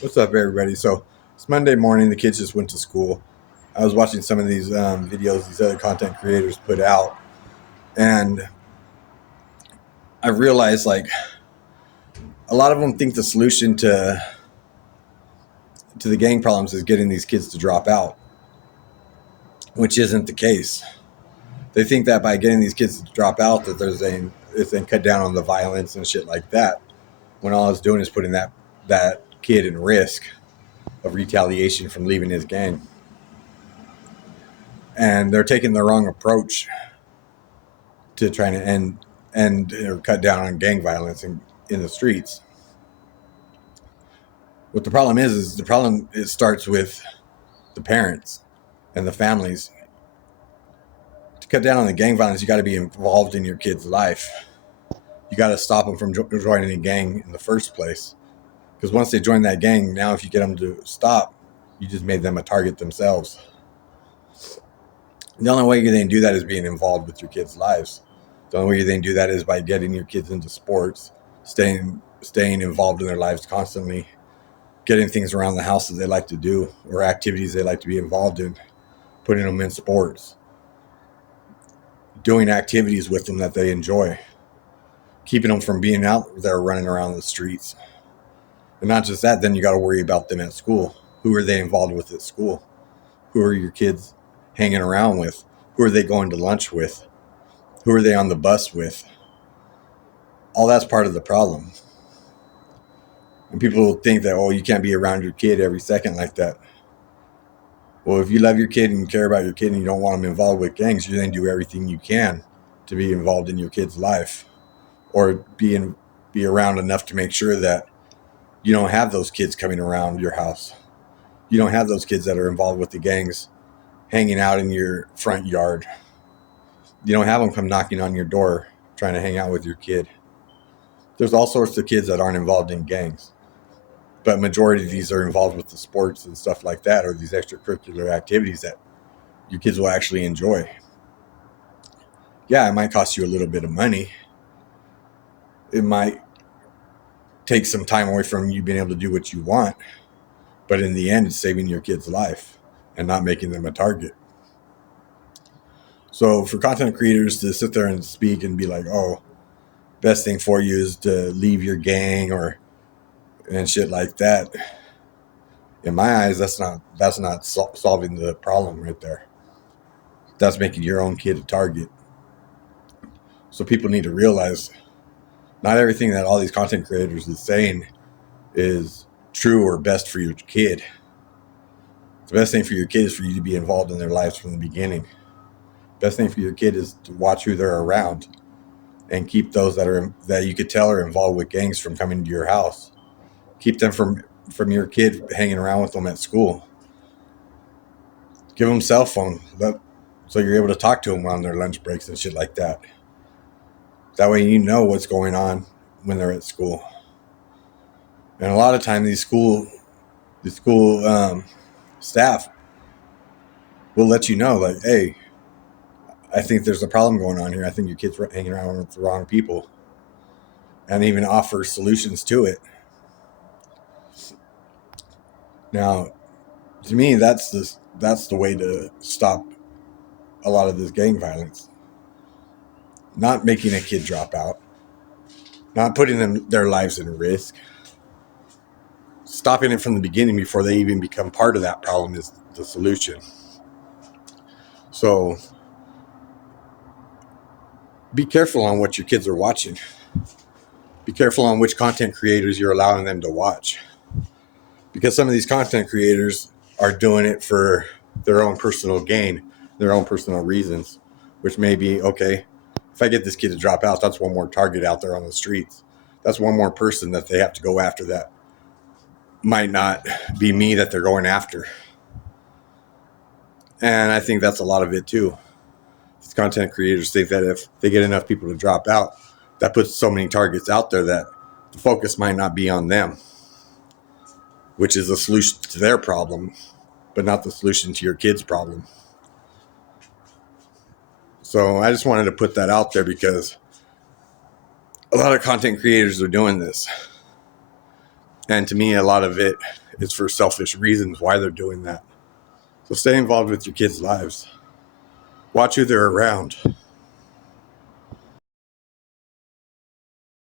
What's up, everybody? So it's Monday morning. The kids just went to school. I was watching some of these videos these other content creators put out, and I realized like a lot of them think the solution to the gang problems is getting these kids to drop out, which isn't the case. They think that by getting these kids to drop out, that it's then cut down on the violence and shit like that. When all it's doing is putting that kid in risk of retaliation from leaving his gang, and they're taking the wrong approach to trying to end or cut down on gang violence in the streets. What the problem is the problem it starts with the parents and the families. To cut down on the gang violence, you got to be involved in your kid's life. You got to stop them from joining a gang in the first place. Because once they join that gang, now if you get them to stop, you just made them a target themselves. The only way you can do that is being involved with your kids' lives. The only way you can do that is by getting your kids into sports, staying involved in their lives constantly, getting things around the house that they like to do or activities they like to be involved in, putting them in sports, doing activities with them that they enjoy, keeping them from being out there running around the streets. And not just that, then you got to worry about them at school. Who are they involved with at school? Who are your kids hanging around with? Who are they going to lunch with? Who are they on the bus with? All that's part of the problem. And people think that, oh, you can't be around your kid every second like that. Well, if you love your kid and you care about your kid and you don't want them involved with gangs, you then do everything you can to be involved in your kid's life, or be around enough to make sure that you don't have those kids coming around your house. You don't have those kids that are involved with the gangs hanging out in your front yard. You don't have them come knocking on your door trying to hang out with your kid. There's all sorts of kids that aren't involved in gangs, but majority of these are involved with the sports and stuff like that, or these extracurricular activities that your kids will actually enjoy. Yeah, it might cost you a little bit of money. It might take some time away from you being able to do what you want, but in the end, it's saving your kid's life and not making them a target. So for content creators to sit there and speak and be like, "Oh, best thing for you is to leave your gang," or and shit like that, in my eyes, that's not solving the problem right there. That's making your own kid a target. So people need to realize not everything that all these content creators is saying is true or best for your kid. The best thing for your kid is for you to be involved in their lives from the beginning. Best thing for your kid is to watch who they're around and keep those that you could tell are involved with gangs from coming to your house. Keep them from your kid hanging around with them at school. Give them cell phone so you're able to talk to them on their lunch breaks and shit like that. That way you know what's going on when they're at school. And a lot of time the school staff will let you know, like, hey, I think there's a problem going on here. I think your kid's hanging around with the wrong people, and even offer solutions to it. Now, to me, that's the way to stop a lot of this gang violence. Not making a kid drop out, not putting their lives in risk. Stopping it from the beginning before they even become part of that problem is the solution. So be careful on what your kids are watching. Be careful on which content creators you're allowing them to watch. Because some of these content creators are doing it for their own personal gain, their own personal reasons, which may be, okay, if I get this kid to drop out, that's one more target out there on the streets. That's one more person that they have to go after that might not be me that they're going after. And I think that's a lot of it too. These content creators think that if they get enough people to drop out, that puts so many targets out there that the focus might not be on them, which is a solution to their problem, but not the solution to your kid's problem. So I just wanted to put that out there because a lot of content creators are doing this. And to me, a lot of it it's for selfish reasons why they're doing that. So stay involved with your kids' lives. Watch who they're around.